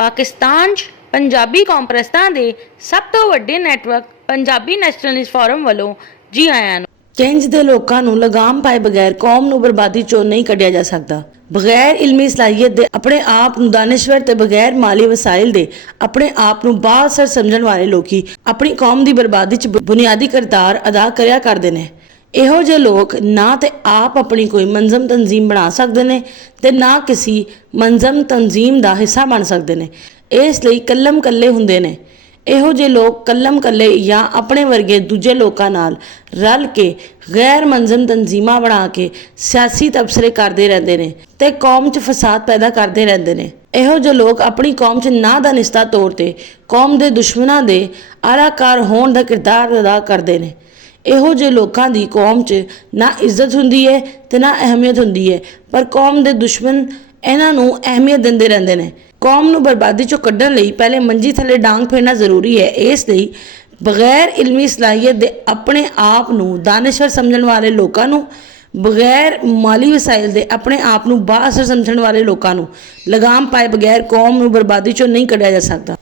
ਪਾਕਿਸਤਾਨ 'ਚ ਪੰਜਾਬੀ ਕੌਂਪਰਸਤਾਂ ਦੇ ਸਭ ਤੋਂ ਵੱਡੇ ਨੈਟਵਰਕ ਪੰਜਾਬੀ ਨੈਸ਼ਨਲਿਸਟ ਫੋਰਮ ਵੱਲੋਂ ਜੀ ਆਇਆਂ ਨੂੰ। ਕਿੰਜ ਦੇ ਲੋਕਾਂ ਨੂੰ ਲਗਾਮ ਪਾਏ ਬਗੈਰ ਕੌਮ ਨੂੰ ਬਰਬਾਦੀ ਚੋਂ ਨਹੀਂ ਕੱਢਿਆ ਜਾ ਸਕਦਾ। ਬਗੈਰ ਇਲਮੀ ਸਲਾਹੀਅਤ ਦੇ ਆਪਣੇ ਆਪ ਨੂੰ ਦਾਨਿਸ਼ਵਰ ਤੇ ਬਗੈਰ ਮਾਲੀ ਵਸਾਇਲ ਦੇ ਆਪਣੇ ਆਪ ਨੂੰ ਬਾਅਸਰ ਸਮਝਣ ਵਾਲੇ ਲੋਕੀ ਆਪਣੀ ਕੌਮ ਦੀ ਬਰਬਾਦੀ 'ਚ ਬੁਨਿਆਦੀ ਕਿਰਦਾਰ ਅਦਾ ਕਰਿਆ ਕਰਦੇ ਨੇ। ਇਹੋ ਜਿਹੇ ਲੋਕ ਨਾ ਤੇ ਆਪ ਆਪਣੀ ਕੋਈ ਮੰਜ਼ਮ ਤਨਜ਼ੀਮ ਬਣਾ ਸਕਦੇ ਨੇ ਤੇ ਨਾ ਕਿਸੇ ਮੰਜ਼ਮ ਤਨਜ਼ੀਮ ਦਾ ਹਿੱਸਾ ਬਣ ਸਕਦੇ ਨੇ। ਇਸ ਲਈ ਕਲਮ ਕੱਲੇ ਹੁੰਦੇ ਨੇ। ਇਹੋ ਜਿਹੇ ਲੋਕ ਕਲਮ ਕੱਲੇ ਜਾਂ ਆਪਣੇ ਵਰਗੇ ਦੂਜੇ ਲੋਕਾਂ ਨਾਲ ਰਲ ਕੇ ਗੈਰ ਮੰਜ਼ਮ ਤਨਜ਼ੀਮਾਂ ਬਣਾ ਕੇ ਸਿਆਸੀ ਤਬਸਰੇ ਕਰਦੇ ਰਹਿੰਦੇ ਨੇ ਤੇ ਕੌਮ 'ਚ ਫਸਾਦ ਪੈਦਾ ਕਰਦੇ ਰਹਿੰਦੇ ਨੇ। ਇਹੋ ਜਿਹੇ ਲੋਕ ਆਪਣੀ ਕੌਮ 'ਚ ਨਾ ਦਾਨਿਸ਼ਤਾ ਤੌਰ ਤੇ ਕੌਮ ਦੇ ਦੁਸ਼ਮਣਾਂ ਦੇ ਆਲਾਕਾਰ ਹੋਣ ਦਾ ਕਿਰਦਾਰ ਅਦਾ ਕਰਦੇ ਨੇ। ਇਹੋ ਜਿਹੇ ਲੋਕਾਂ ਦੀ ਕੌਮ 'ਚ ਨਾ ਇੱਜ਼ਤ ਹੁੰਦੀ ਹੈ ਤੇ ਨਾ ਅਹਿਮੀਅਤ ਹੁੰਦੀ ਹੈ, ਪਰ ਕੌਮ ਦੇ ਦੁਸ਼ਮਣ ਇਹਨਾਂ ਨੂੰ ਅਹਿਮੀਅਤ ਦਿੰਦੇ ਰਹਿੰਦੇ ਨੇ। ਕੌਮ ਨੂੰ ਬਰਬਾਦੀ 'ਚੋਂ ਕੱਢਣ ਲਈ ਪਹਿਲੇ ਮੰਜੀ ਥੱਲੇ ਡਾਂਗ ਫੇਰਨਾ ਜ਼ਰੂਰੀ ਹੈ। ਇਸ ਲਈ ਬਗੈਰ ਇਲਮੀ ਸਲਾਹੀਅਤ ਦੇ ਆਪਣੇ ਆਪ ਨੂੰ ਦਾਨਿਸ਼ਵਰ ਸਮਝਣ ਵਾਲੇ ਲੋਕਾਂ ਨੂੰ, ਬਗੈਰ ਮਾਲੀ ਵਸਾਇਲ ਦੇ ਆਪਣੇ ਆਪ ਨੂੰ ਬਾਅਸਰ ਸਮਝਣ ਵਾਲੇ ਲੋਕਾਂ ਨੂੰ ਲਗਾਮ ਪਾਏ ਬਗੈਰ ਕੌਮ ਨੂੰ ਬਰਬਾਦੀ 'ਚੋਂ ਨਹੀਂ ਕੱਢਿਆ ਜਾ ਸਕਦਾ।